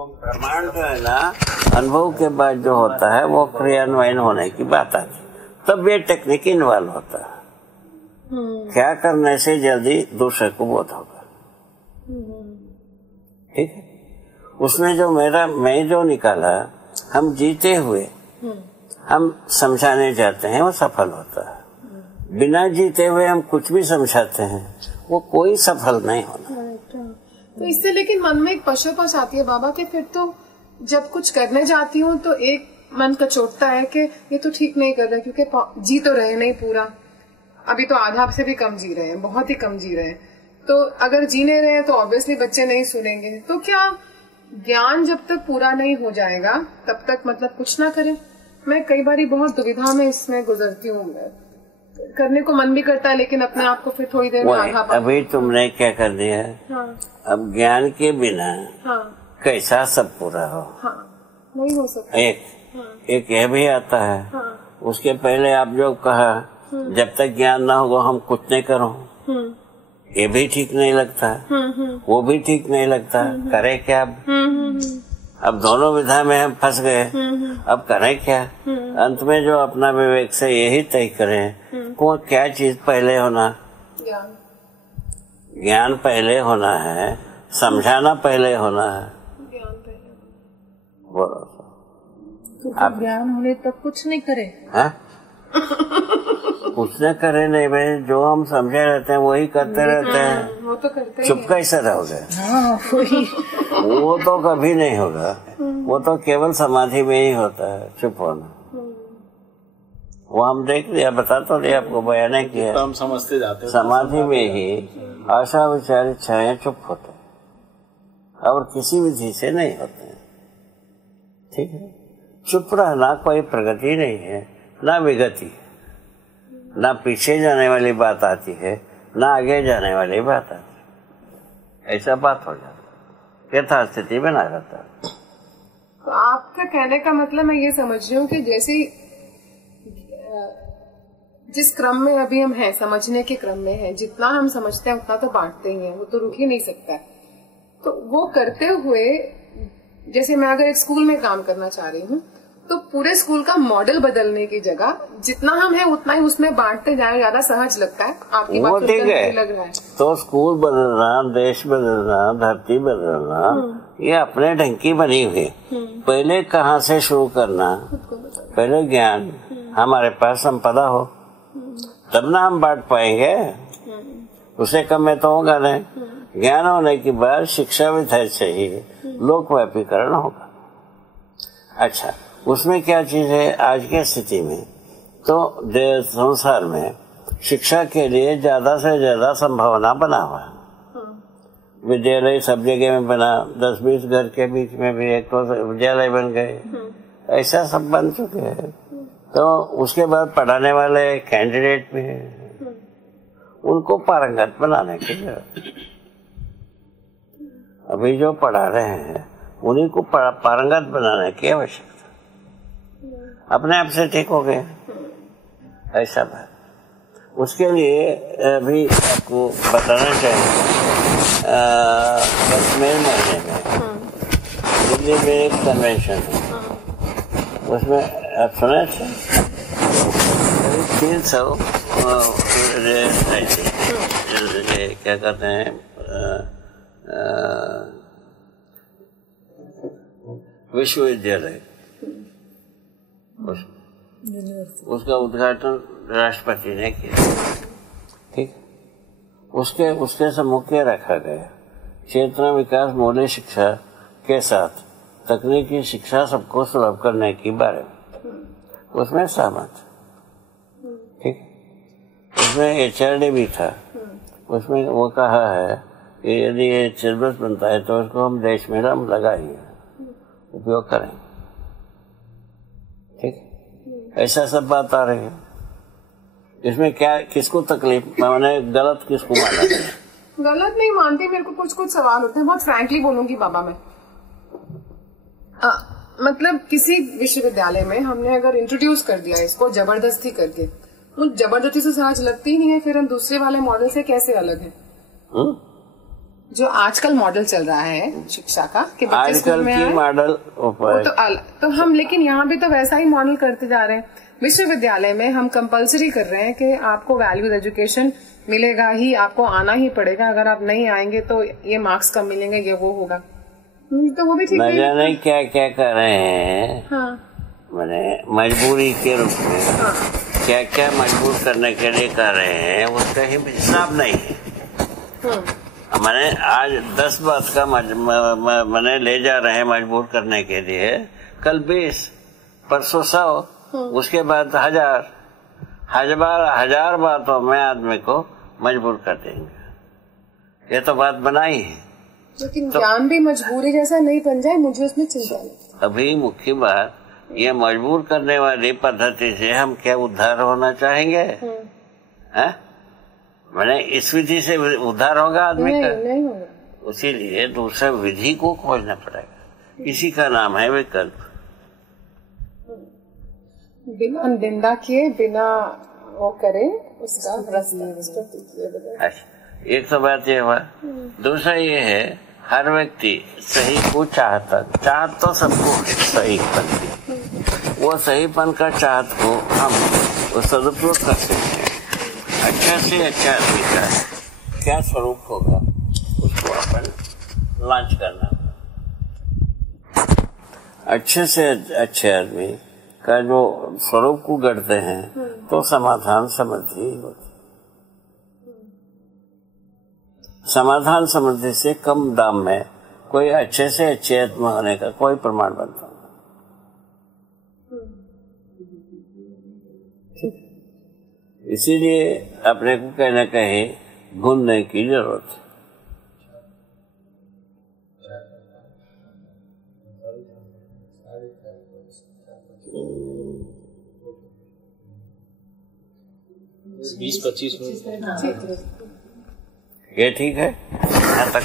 प्रमाण जो है ना, अनुभव के बाद जो होता है वो क्रियान्वयन होने की बात आती, तब ये टेक्निक इन्वॉल्व होता है। क्या करने से जल्दी दूसरे को बोध होगा। ठीक है, उसमें जो मैं जो निकाला, हम जीते हुए हम समझाने जाते हैं, वो सफल होता है। बिना जीते हुए हम कुछ भी समझाते हैं, वो कोई सफल नहीं होना। तो इससे लेकिन मन में एक पश्चाताप आती है बाबा कि फिर तो जब कुछ करने जाती हूँ तो एक मन कचोटता है कि ये तो ठीक नहीं कर रहे, क्योंकि जी तो रहे नहीं पूरा, अभी तो आधा से भी कम जी रहे हैं, बहुत ही कम जी रहे हैं। तो अगर जी नहीं रहे हैं तो ऑब्वियसली बच्चे नहीं सुनेंगे। तो क्या ज्ञान जब तक पूरा नहीं हो जाएगा तब तक मतलब कुछ ना करें? मैं कई बार बहुत दुविधा में इसमें गुजरती हूँ, करने को मन भी करता है लेकिन अपने आप को फिर थोड़ी देर में आधा अभी तुमने क्या कर दिया है? हाँ। अब ज्ञान के बिना कैसा सब पूरा हो? नहीं हो सकता। एक यह भी आता है। उसके पहले आप जो कहा, जब तक ज्ञान ना होगा हम कुछ नहीं करो, ये भी ठीक नहीं लगता, वो भी ठीक नहीं लगता। करे क्या? अब दोनों विधा में हम फंस गए, अब करें क्या? अंत में जो अपना विवेक से यही तय करें को क्या चीज पहले होना? ज्ञान पहले होना है, समझाना पहले होना है। बोलो तो आप ज्ञान होने तक कुछ नहीं करे? कुछ न करे नहीं भाई, जो हम समझे रहते हैं वही करते रहते हैं। वो तो करते चुप कैसे रहोगे? वो तो कभी नहीं होगा, वो तो केवल समाधि में ही होता है चुप होना। वो हम देख लिया, बता तो दिया आपको, बयान नहीं किया। तो हम समझते जाते हैं समाधि में ही आशा विचार इच्छाएं चुप होते हैं और किसी विधि से नहीं होते हैं। ठीक है, चुप रहना कोई प्रगति नहीं है, ना विगति, ना पीछे जाने वाली बात आती है, ना आगे जाने वाली बात आती है। ऐसा बात हो जाता, यथास्थिति बना रहता है। तो आपका कहने का मतलब मैं ये समझ रही हूँ कि जैसे जिस क्रम में अभी हम हैं, समझने के क्रम में हैं, जितना हम समझते हैं उतना तो बांटते ही हैं, वो तो रुक ही नहीं सकता है। तो वो करते हुए जैसे मैं अगर एक स्कूल में काम करना चाह रही हूँ तो पूरे स्कूल का मॉडल बदलने की जगह जितना हम हैं उतना ही उसमें बांटते जाए, ज्यादा सहज लगता है। आपकी बात ठीक है, लग रहा है। तो स्कूल बदलना, देश बदलना, धरती बदलना, ये अपने ढंग की बनी हुई। पहले कहाँ से शुरू करना? पहले ज्ञान हमारे पास संपदा हो, तब ना हम बांट पाएंगे। उसे कम में तो होगा नहीं। ज्ञान होने के बाद शिक्षा विधायक चाहिए, लोकव्यापीकरण होगा। अच्छा, उसमें क्या चीज है आज की स्थिति में? तो संसार में शिक्षा के लिए ज्यादा से ज्यादा संभावना बना हुआ है। विद्यालय सब जगह में बना, 10-20 घर के बीच में भी एक तो विद्यालय बन गए, ऐसा सब बन चुके हैं। तो उसके बाद पढ़ाने वाले कैंडिडेट भी हैं, उनको पारंगत बनाने के लिए अभी जो पढ़ा रहे हैं उन्हीं को पारंगत बनाने की आवश्यकता। अपने आप से ठीक हो गए ऐसा बात। उसके लिए अभी आपको बताना चाहिए, 10 महीने में दिल्ली में एक कन्वेंशन है, उसमें आप सुने थे 300 क्या कहते हैं विश्वविद्यालय, उसका उद्घाटन राष्ट्रपति ने किया। ठीक, उसके से मुख्य रखा गया क्षेत्र विकास मूल्य शिक्षा के साथ तकनीकी शिक्षा सबको सुलभ करने के बारे में, उसमें सहमत। ठीक, उसमें HRD भी था। उसमें वो कहा है कि यदि ये सिलेबस बनता है तो उसको हम देश में हम लगाएंगे, उपयोग करें। ठीक, ऐसा सब बात आ रही है। इसमें क्या, किसको तकलीफ, मैंने गलत किसको माना? गलत नहीं मानती, मेरे को कुछ सवाल होते हैं, बहुत फ्रैंकली बोलूंगी बाबा मैं। मतलब किसी विश्वविद्यालय में हमने अगर इंट्रोड्यूस कर दिया इसको जबरदस्ती करके, वो जबरदस्ती से सहज लगती ही नहीं है, फिर हम दूसरे वाले मॉडल से कैसे अलग हैं? जो आजकल मॉडल चल रहा है शिक्षा का कि बच्चे स्कूल में आजकल की मॉडल तो हम लेकिन यहाँ भी तो वैसा ही मॉडल करते जा रहे हैं। विश्वविद्यालय में हम कंपलसरी कर रहे हैं कि आपको वैल्यूड एजुकेशन मिलेगा ही, आपको आना ही पड़ेगा, अगर आप नहीं आएंगे तो ये मार्क्स कम मिलेंगे, ये वो होगा। तो वो भी ठीक न जाने क्या क्या कर रहे हैं। हाँ। मैंने मजबूरी के रूप में क्या क्या मजबूर करने के लिए कर रहे हैं उसका ही हिसाब नहीं है। मैंने आज 10 बात का मैंने ले जा रहे हैं मजबूर करने के लिए, कल 20, परसों 100, उसके बाद 1000 बातों में आदमी को मजबूर कर देंगे। ये तो बात बनाई है, लेकिन ज्ञान भी मजबूरी जैसा नहीं बन जाए, मुझे उसमें चिंता नहीं। अभी मुख्य बात ये मजबूर करने वाली पद्धति से हम क्या उद्धार होना चाहेंगे? हैं? मैंने इस विधि से उद्धार होगा आदमी का? नहीं होगा। इसीलिए दूसरा विधि को खोजना पड़ेगा। इसी का नाम है विकल्प। बिना निंदा किए, बिना वो करे उसका रास्ता। एक तो बात ये हुआ। दूसरा ये है हर व्यक्ति सही को चाहता, चाहत तो सबको सही पन, वो सहीपन का चाहत को हम वो सदुपयोग कर सकते हैं। अच्छा से अच्छा आदमी का क्या स्वरूप होगा उसको अपन लॉन्च करना। अच्छे से अच्छे आदमी का जो स्वरूप को गढ़ते हैं तो समाधान समृद्धि होती। समाधान समृद्धि से कम दाम में कोई अच्छे से अच्छे आत्मा होने का कोई प्रमाण बनता नहीं। इसीलिए अपने को कहना कहीं भूलने की जरूरत है। बीस 25 मिनट ये ठीक है। यहाँ तक